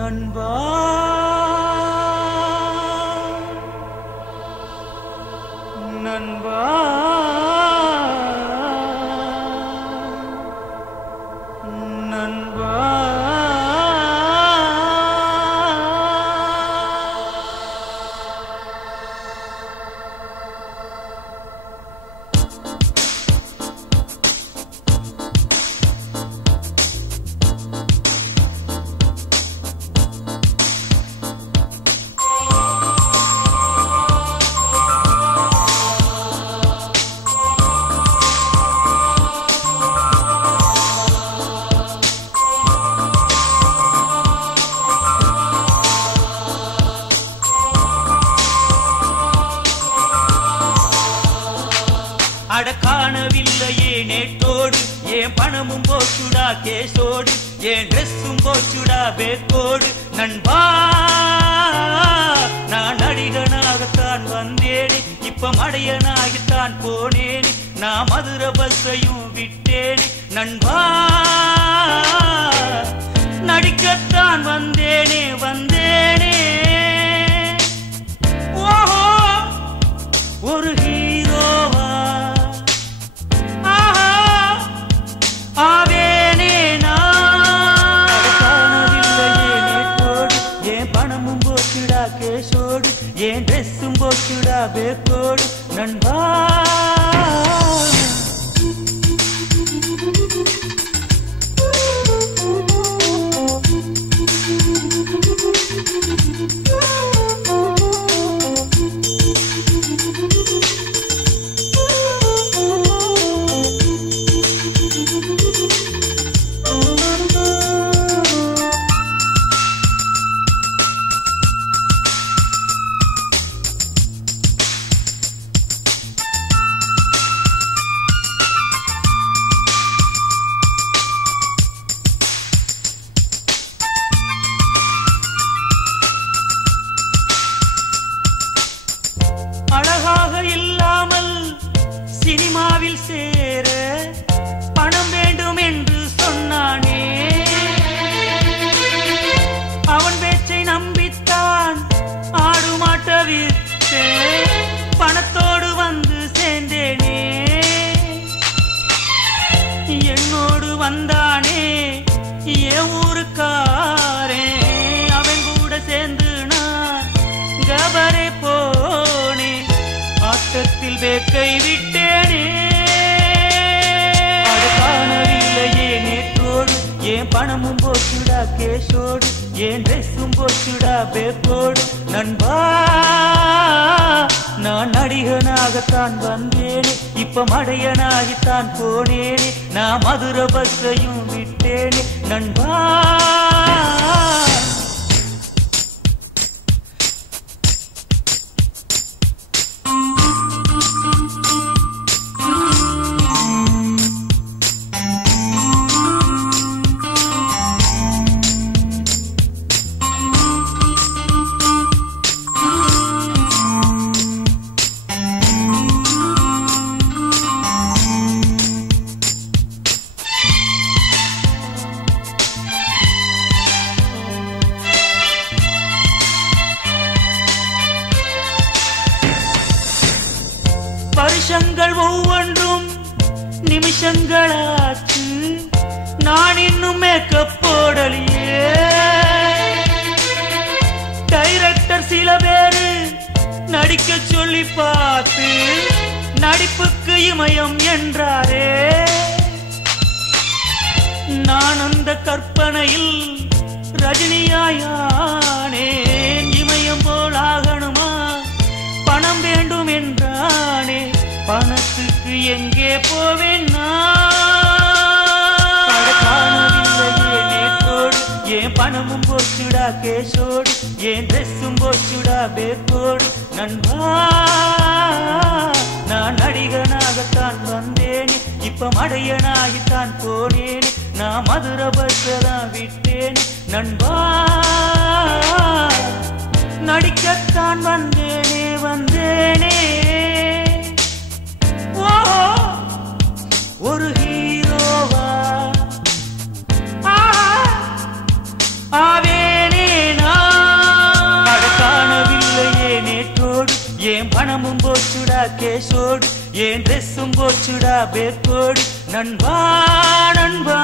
நண்பா நண்பா நண்பா அட காணவில்லையே நேற்றோடு ஏன் பணமும் போச்சுடா கேசோடு ஏன் ட்ரெஸ்ஸும் போச்சுடா பேக்கோடு நண்பா நான் நடிகனாகத்தான் வந்தேனே இப்ப மடையனாகத்தான் போனேனே நான் மதுரை பஸ்ஸையும் விட்டேனே நண்பா நடிக்கத்தான் வந்தேனே வந்தேனே ஓஹோ ஒரு ஹீரோவா ஆவேனே நான் காணவில்லையே நேற்றோடு ஏன் பணமும் போச்சுடா கேசோடு ஏன் ட்ரெஸ்ஸும் போச்சுடா பேக்கோடு நண்பா அழகாக இல்லாமல் சினிமாவில் சேர பணம் வேண்டும் என்று சொன்னானே அவன் பேச்சை நம்பித்தான் ஆடு மாட்ட விட்டு பணத்தோடு வந்து சேர்ந்தேனே என்னோடு வந்தானே என் ஊருக்காரே அவன் கூட சேர்ந்து நான் கபரே போனே ஆட்டத்தில் வேக்கை விட்டேனே அது காணவில்லையே நேற்றோடு ஏன் பணமும் போச்சுடா கேசோடு ஏன் ட்ரெஸ்ஸும் போச்சுடா பேக்கோடு நண்பா நான் நடிகனாகத்தான் வந்தேனே இப்ப மடையனாகித்தான் போனேனே நான் மதுரை பஸ்ஸையும் விட்டேனே நண்பா வருஷங்கள் ஒவ்வொன்றும் நிமிஷங்களாச்சு நான் இன்னும் மேக்கப் போடலையே டைரக்டர் சில பேரு நடிக்க சொல்லி பார்த்து நடிப்புக்கு இமயம் என்றாரே நான் அந்த கற்பனையில் ரஜினியாயானே இமயம் போல் ஆகணுமா பணம் வேண்டும் என்றானே பணத்துக்கு எங்கே போவேன் காணவில்லையே நேற்றோடு ஏன் பணமும் போச்சுடா கேசோடு ஏன் ட்ரெஸ்ஸும் போச்சுடா பேக்கோடு நண்பா நான் நடிகனாகத்தான் வந்தேனே இப்ப மடையனாகித்தான் போனேனே நான் மதுரை பஸ்ஸதான் விட்டேனே நண்பா நடிக்கத்தான் வந்தேனே வந்தேனே ஒரு ஹீரோவா ஆவேனே பணமும் போச்சுடா கேஷோடு என் ட்ரெஸ்ஸும் போச்சுடா பேக்கோடு நண்பா நண்பா